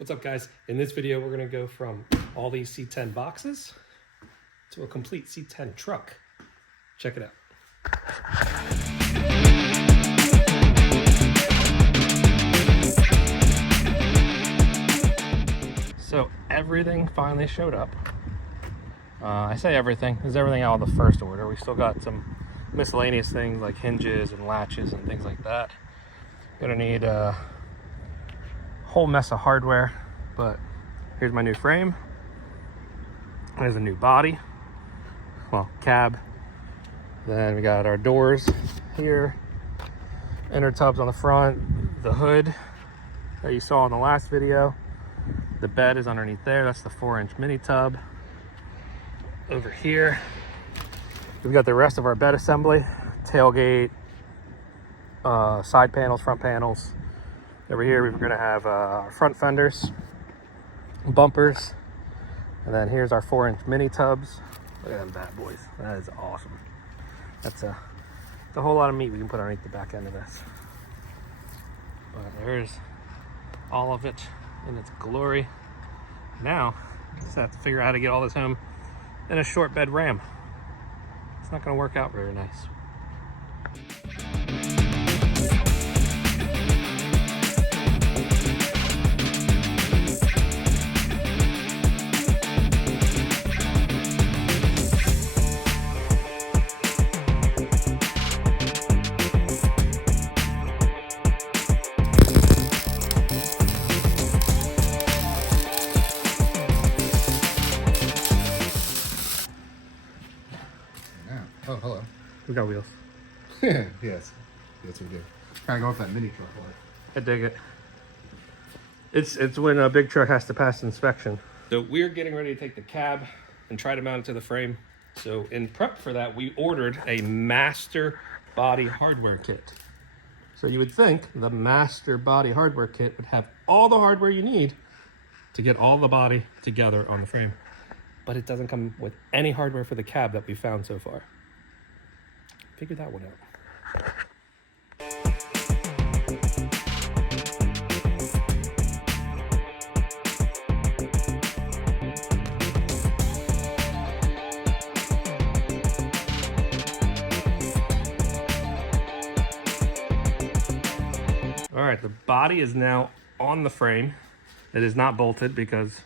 What's up, guys? In this video, we're going to go from all these C10 boxes to a complete C10 truck. Check it out. So everything finally showed up. I say everything. There's everything out of the first order. We still got some miscellaneous things like hinges and latches and things like that. Gonna need a whole mess of hardware, but here's my new frame. There's a new body, well, cab. Then we got our doors here, inner tubs on the front, the hood that you saw in the last video. The bed is underneath there. That's the 4-inch mini tub. Over here, we've got the rest of our bed assembly, tailgate, side panels, front panels. Over here, we're gonna have our front fenders, bumpers, and then here's our 4-inch mini tubs. Look at them bad boys. That is awesome. That's a whole lot of meat we can put underneath the back end of this. But there's all of it in its glory. Now, just have to figure out how to get all this home in a short bed Ram. It's not gonna work out very nice. Oh, hello. We got wheels. Yes, we do. Kind of go with that mini truck life. I dig it. It's when a big truck has to pass inspection. So we're getting ready to take the cab and try to mount it to the frame. So in prep for that, we ordered a master body hardware kit. So you would think the master body hardware kit would have all the hardware you need to get all the body together on the frame. But it doesn't come with any hardware for the cab that we found so far. Figure that one out. All right, the body is now on the frame. It is not bolted because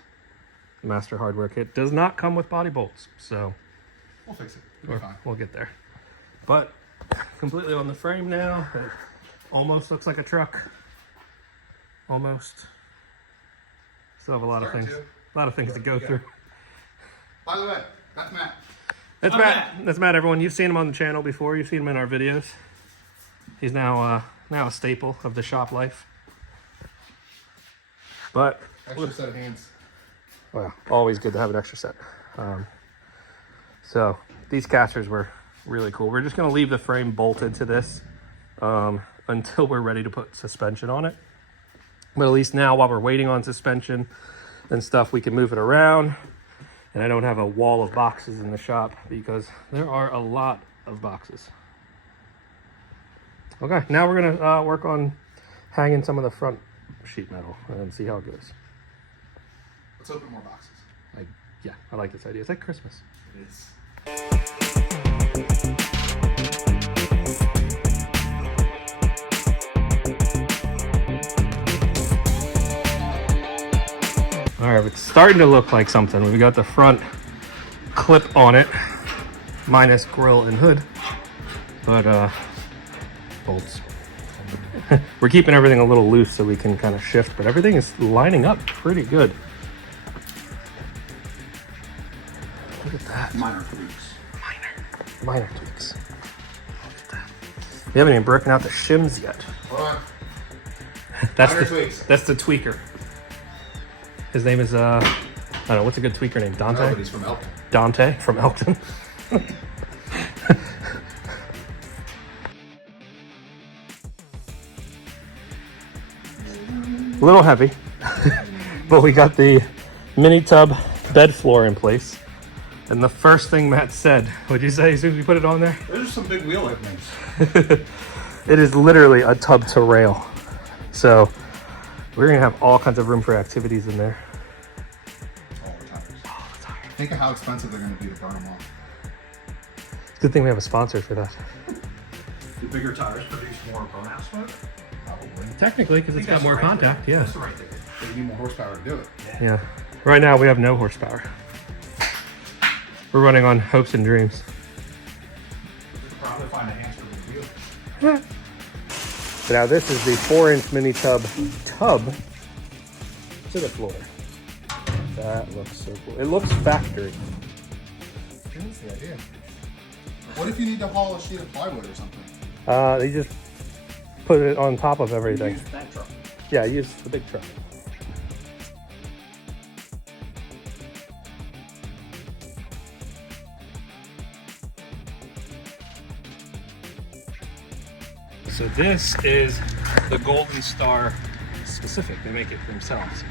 the master hardware kit does not come with body bolts. So We'll fix it. It'll be fine. we'll get there. But completely on the frame now. It almost looks like a truck. Almost. Still have a lot of things to go through. By the way, that's Matt. That's Matt. That's Matt, everyone. You've seen him on the channel before. You've seen him in our videos. He's now a staple of the shop life. But Extra set of hands. well, always good to have an extra set. So these casters were really cool. We're just going to leave the frame bolted to this until we're ready to put suspension on it. But at least now, while we're waiting on suspension and stuff, we can move it around. And I don't have a wall of boxes in the shop because there are a lot of boxes. Okay, now we're going to work on hanging some of the front sheet metal and see how it goes. Let's open more boxes. Yeah, I like this idea. It's like Christmas. It is. All right, it's starting to look like something. We got the front clip on it, minus grill and hood, but bolts. We're keeping everything a little loose so we can kind of shift, but everything is lining up pretty good. Look at that. Minor tweaks. Minor tweaks. Look at that. We haven't even broken out the shims yet. Hold on. That's tweaks. That's the tweaker. His name is I don't know, what's a good tweaker name? Dante? No, but he's from Elton. Dante from Elton. A little heavy, but we got the mini tub bed floor in place. And the first thing Matt said, what'd you say as soon as we put it on there? Those are some big wheel openings. It is literally a tub to rail. So We're gonna have all kinds of room for activities in there. All the tires. Think of how expensive they're going to be to burn them off. Good thing we have a sponsor for that. The bigger tires produce more burnout smoke? Probably. Technically, because it's got more contact, yeah. That's the right thing. They need more horsepower to do it. Yeah. Right now we have no horsepower. We're running on hopes and dreams. Probably find a hamster with you. So now this is the 4-inch mini tub to the floor. That looks so cool. It looks factory. That's the idea. What if you need to haul a sheet of plywood or something? They just put it on top of everything. Use that truck. Yeah, use the big truck. So this is the Golden Star specific. They make it themselves.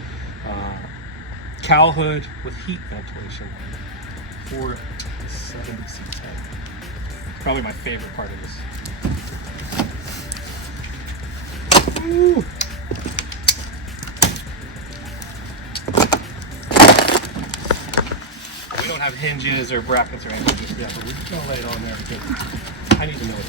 Cowl hood with heat ventilation for the 70 C10. Probably my favorite part of this. Ooh. We don't have hinges or brackets or anything just yet, but we're just gonna lay it on there because I need to know it.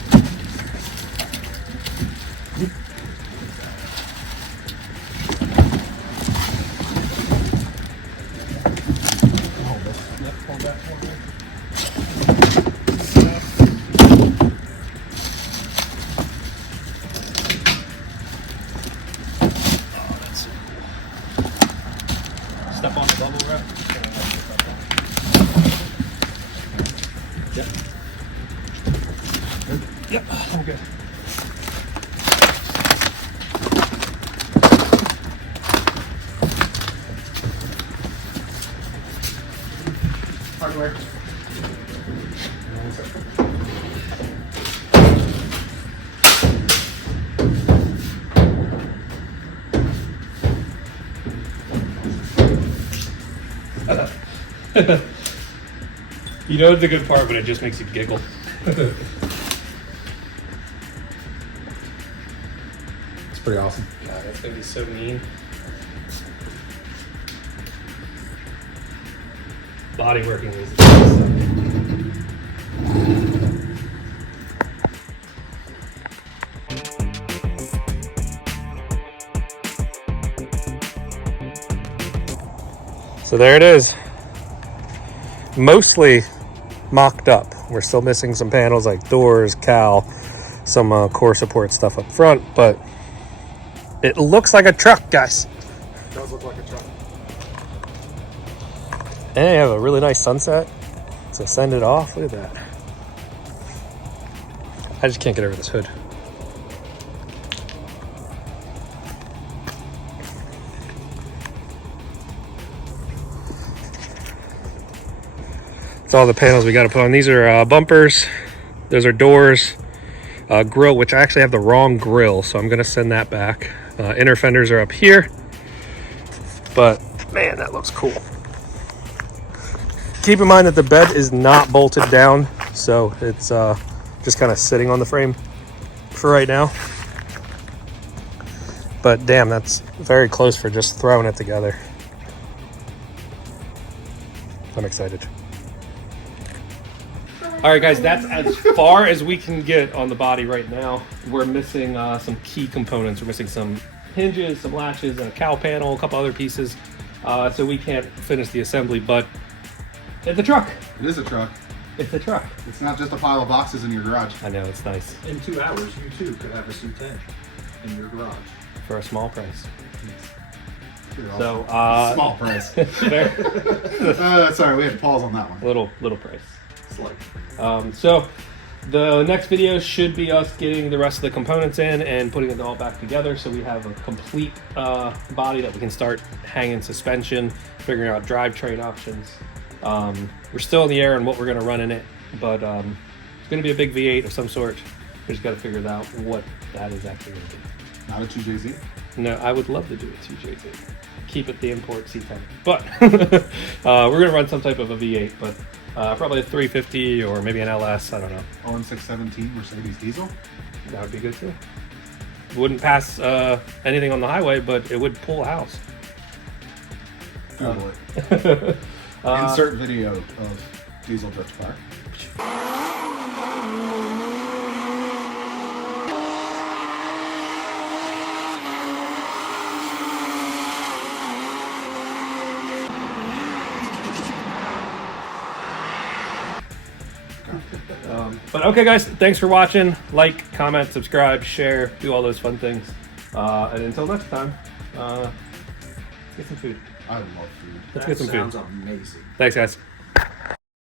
Step on the bubble wrap. Yep. Yep, I'm good. Hardware. You know it's a good part, but it just makes you giggle. It's pretty awesome. God, that's gonna be so mean. Body working is the best. So there it is. Mostly mocked up. We're still missing some panels like doors, cowl, some core support stuff up front, but it looks like a truck, guys. It does look like a truck. And they have a really nice sunset. So send it off. Look at that. I just can't get over this hood. It's all the panels we got to put on. These are bumpers. Those are doors. Grill, which I actually have the wrong grill, so I'm going to send that back. Inner fenders are up here. But man, that looks cool. Keep in mind that the bed is not bolted down, so it's just kind of sitting on the frame for right now. But damn, that's very close for just throwing it together. I'm excited. All right, guys, that's as far as we can get on the body right now. We're missing some key components. We're missing some hinges, some latches, and a cowl panel, a couple other pieces. So we can't finish the assembly, but it's a truck. It is a truck. It's a truck. It's not just a pile of boxes in your garage. I know, it's nice. In 2 hours, you too could have a C10 in your garage. For a small price. Pretty So, awesome. Small price. Sorry, we had to pause on that one. Little price. Slight. So the next video should be us getting the rest of the components in and putting it all back together, so we have a complete body that we can start hanging suspension, figuring out drivetrain options. We're still in the air on what we're going to run in it, but it's going to be a big V8 of some sort. We just got to figure out what that is actually going to be. Not a 2JZ? No, I would love to do a 2JZ. Keep it the import C10. But we're going to run some type of a V8, but probably a 350 or maybe an LS, I don't know. ON617 Mercedes diesel? That would be good too. wouldn't pass anything on the highway, but it would pull a house. Google it. Insert video of diesel drift car. But okay, guys, thanks for watching. Like, comment, subscribe, share, do all those fun things. And until next time, let's get some food. I love food. Let's get some food. Sounds amazing. Thanks, guys.